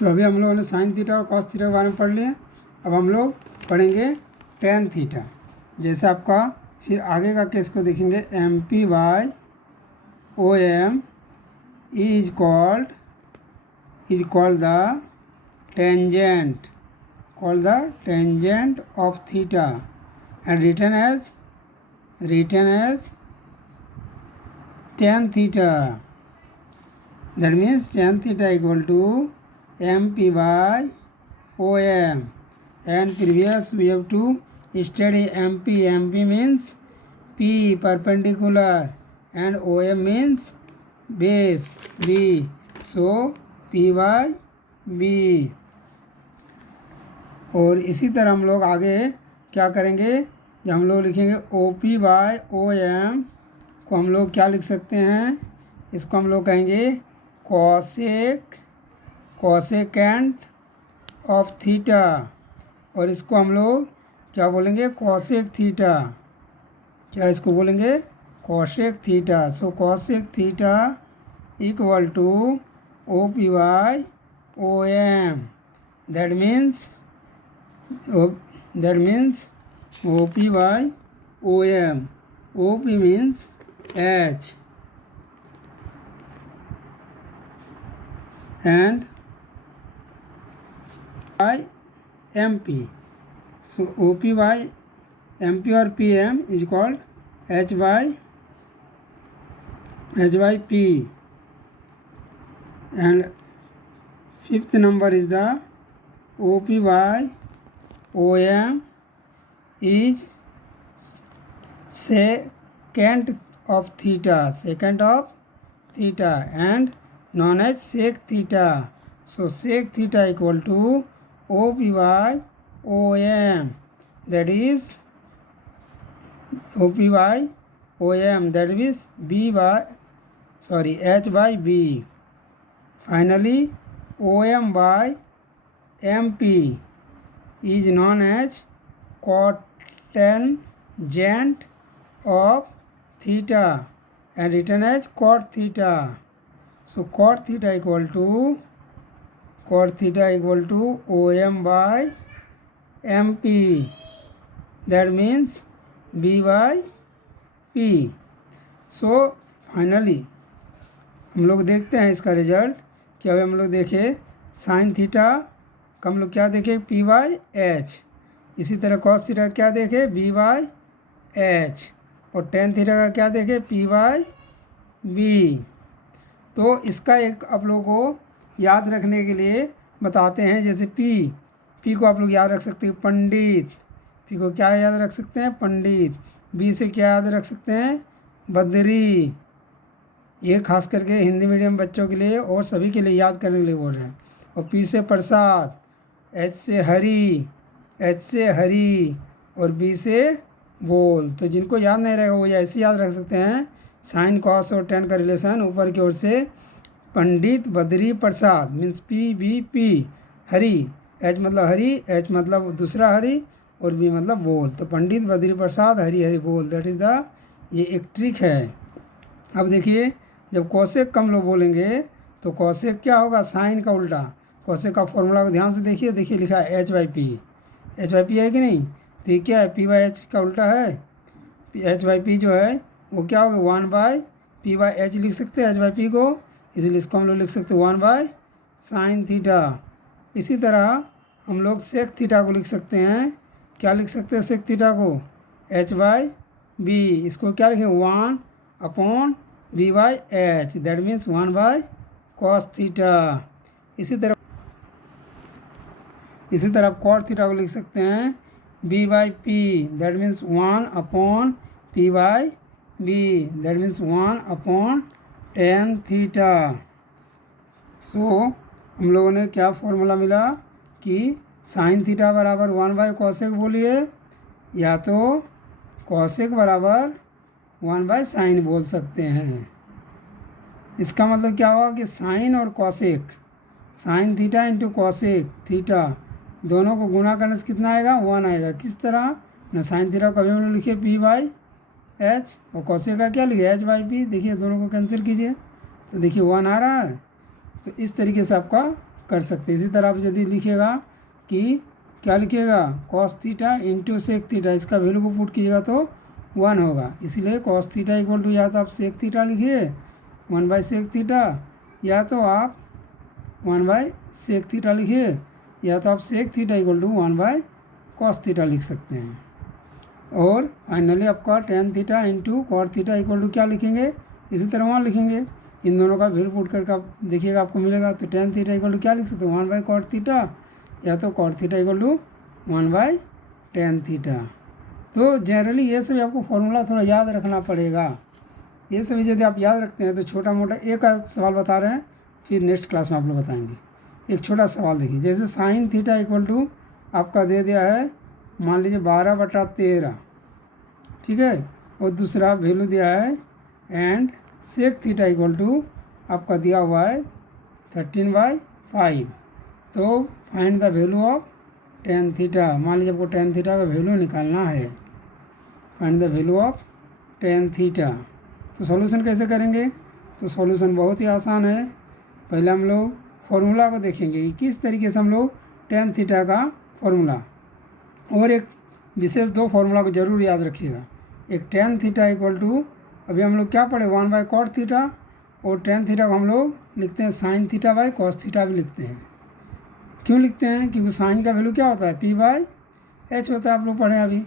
तो अभी हम लोगों ने साइन थीटा और कॉस थीटा के बारे में पढ़ लिया। अब हम लोग पढ़ेंगे टेन थीटा। जैसे आपका फिर आगे का केस को देखेंगे, M P by O M is called the tangent of theta and written as tan theta. That means tan theta equal to mp by om, and previous we have to study mp means p perpendicular and om means base b, so p by b. और इसी तरह हम लोग आगे क्या करेंगे, जब हम लोग लिखेंगे O P by O M को हम लोग क्या लिख सकते हैं, इसको हम लोग कहेंगे कॉसेकेंट ऑफ थीटा, और इसको हम लोग क्या बोलेंगे, कॉसेक थीटा। क्या इसको बोलेंगे, cosec theta. So cosec theta equal to O P by O M. That means OP by OM. OP means H and by MP. So OP by MP or PM is called H by P. And fifth number is the OP by OM is secant of theta and known as sec theta. So sec theta equal to OP by OM, that is OP by OM, that is H by B. Finally OM by MP is known as cotangent of theta and written as cot theta. So cot theta equal to OM by MP, that means B by P. So finally हम लोग देखते हैं इसका result कि अभी हम लोग देखें साइन थीटा का हम लोग क्या देखें, P बाई H। इसी तरह कॉस थीटा क्या देखे, B बाई H। और टेन थीटा का क्या देखे, P बाई B। तो इसका एक आप लोगों को याद रखने के लिए बताते हैं। जैसे P को आप लोग याद रख सकते हैं पंडित, P को क्या याद रख सकते हैं, पंडित। B से क्या याद रख सकते हैं, बद्री। ये खास करके हिंदी मीडियम बच्चों के लिए और सभी के लिए याद करने के लिए बोल रहे हैं। और P से प्रसाद, H से हरी और B से बोल। तो जिनको याद नहीं रहेगा वो ऐसे याद रख सकते हैं, साइन कॉस और टेन का रिलेशन ऊपर की ओर से पंडित बद्री प्रसाद मीन्स PBP। हरी, H मतलब हरी, H मतलब दूसरा हरी और B मतलब बोल। तो पंडित बद्री प्रसाद हरी बोल, दैट इज़ द, ये एक ट्रिक है। अब देखिए जब कॉसेक हम लोग बोलेंगे तो कॉसेक क्या होगा, साइन का उल्टा। कॉसेक का फॉर्मूला को ध्यान से देखिए लिखा है H बाई पी है कि नहीं। तो ये क्या है, P बाई H का उल्टा है। H बाई पी जो है वो क्या होगा, 1 बाई P बाई H लिख सकते हैं H बाई पी को, इसलिए इसको हम लोग लिख सकते हैं 1 बाई साइन थीटा। इसी तरह हम लोग सेक थीटा को लिख सकते हैं। क्या लिख सकते हैं सेक थीटा को, H बाई बी। इसको क्या लिखें, 1 upon B by H, that means 1 by cos theta. इसी तरह आप कॉट थीटा को लिख सकते हैं B by P, that means 1 upon P by B, that means 1 upon tan theta. So हम लोगों ने क्या फॉर्मूला मिला कि साइन थीटा बराबर 1 बाई कॉसेक बोलिए, या तो कॉसेक बराबर 1 बाई साइन बोल सकते हैं। इसका मतलब क्या हुआ कि साइन और cosec, sine theta into cosec theta दोनों को गुणा करने से कितना आएगा, 1 आएगा। किस तरह ना, साइन थीटा कभी हम लोग लिखे P बाई H और कॉसेक का क्या लिखे H बाई P। देखिए दोनों को कैंसिल कीजिए तो देखिए 1 आ रहा है। तो इस तरीके से आपका कर सकते हैं। इसी तरह आप यदि लिखिएगा कि क्या लिखिएगा cos theta into sec theta, इसका वैल्यू को पुट कीजिएगा तो 1 होगा। इसलिए कॉस थीटा इक्वल टू या तो आप सेक थीटा लिखिए 1/सेक थीटा, या तो आप 1/सेक थीटा लिखिए, या तो आप सेक थीटा इक्वल टू 1/कॉस थीटा लिख सकते हैं। और फाइनली आपका tan theta into cot theta equal to क्या लिखेंगे, इसी तरह वहाँ लिखेंगे। इन दोनों का वैल्यू पुट करके आप देखिएगा आपको मिलेगा। तो टेन थीटा इक्वल टू क्या लिख सकते हो 1/कॉट थीटा, या तो cot theta equal to 1/tan theta. तो जनरली ये सभी आपको फॉर्मूला थोड़ा याद रखना पड़ेगा। ये सभी यदि आप याद रखते हैं तो छोटा मोटा एक सवाल बता रहे हैं, फिर नेक्स्ट क्लास में आप लोग बताएंगे। एक छोटा सवाल देखिए, जैसे साइन थीटा इक्वल टू आपका दे दिया है मान लीजिए 12/13, ठीक है, और दूसरा वैल्यू दिया है and sec theta equal to आपका दिया हुआ है 13/5। तो find the value of tan theta. मान लीजिए आपको टेन थीटा का वैल्यू निकालना है, find the value of tan theta. तो सॉल्यूशन कैसे करेंगे, तो सॉल्यूशन बहुत ही आसान है। पहले हम लोग फॉर्मूला को देखेंगे कि किस तरीके से हम लोग टेन थीटा का फॉर्मूला, और एक विशेष दो फॉर्मूला को जरूर याद रखिएगा। एक टेन थीटा इक्वल टू अभी हम लोग क्या पढ़े 1/कॉट थीटा, और टेन थीटा को हम लोग लिखते हैं sine theta by cos theta भी लिखते हैं। क्यों लिखते हैं, क्योंकि साइन का वैल्यू क्या होता है P/H होता है, आप लोग पढ़े अभी,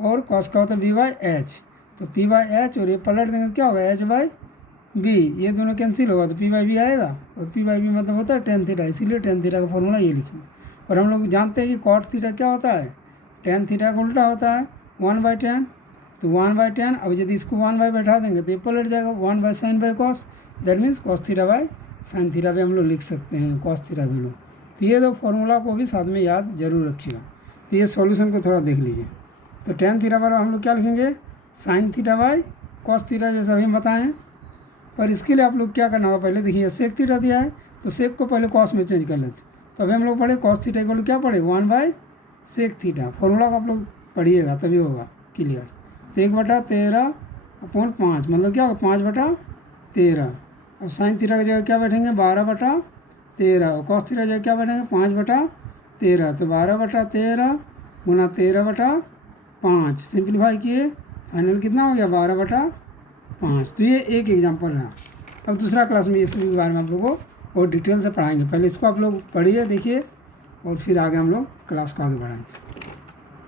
और कॉस का होता है B/H। तो P/H और ये पलट देंगे तो क्या होगा H/B, ये दोनों कैंसिल होगा तो P/B आएगा, और P/B मतलब होता है टेन थीटा, इसीलिए टेन थीटा का फॉर्मूला ये लिखेंगे। और हम लोग जानते हैं कि कॉट थीटा क्या होता है, टेन थीटा का उल्टा होता है 1/tan। तो 1/tan, अब यदि इसको 1 बैठा देंगे तो ये पलट जाएगा 1/sin/cos, that means cos theta by sine theta भी हम लोग लिख सकते हैं कॉस थीटा वैल्यू। तो ये दो फॉर्मूला को भी साथ में याद जरूर रखिएगा। तो ये सॉल्यूशन को थोड़ा देख लीजिए। तो टेन थीटा पर हम लोग क्या लिखेंगे sine theta by cos theta, जैसा अभी बताएं। पर इसके लिए आप लोग क्या करना होगा, पहले देखिए सेक थीटा दिया है तो सेक को पहले कॉस में चेंज कर लेते। तो अभी हम लोग पढ़े कॉस थीटा इक्वल टू क्या पढ़े 1/सेक थीटा। फॉर्मूला को आप लोग पढ़िएगा तभी होगा क्लियर। तो 1/13/5 मतलब क्या होगा 5/13। अब साइन थीटा की जगह क्या बैठेंगे 12/13, और कॉस थीटा की जगह क्या बैठेंगे 5/13। तो 12/13 गुना 13/5 सिंप्लीफाई किए, फाइनल कितना हो गया 12/5। तो ये एक एग्जाम्पल है। अब दूसरा क्लास में ये सभी के बारे में आप लोगों को और डिटेल से पढ़ाएंगे। पहले इसको आप लोग पढ़िए देखिए, और फिर आगे हम लोग क्लास को आगे बढ़ाएंगे।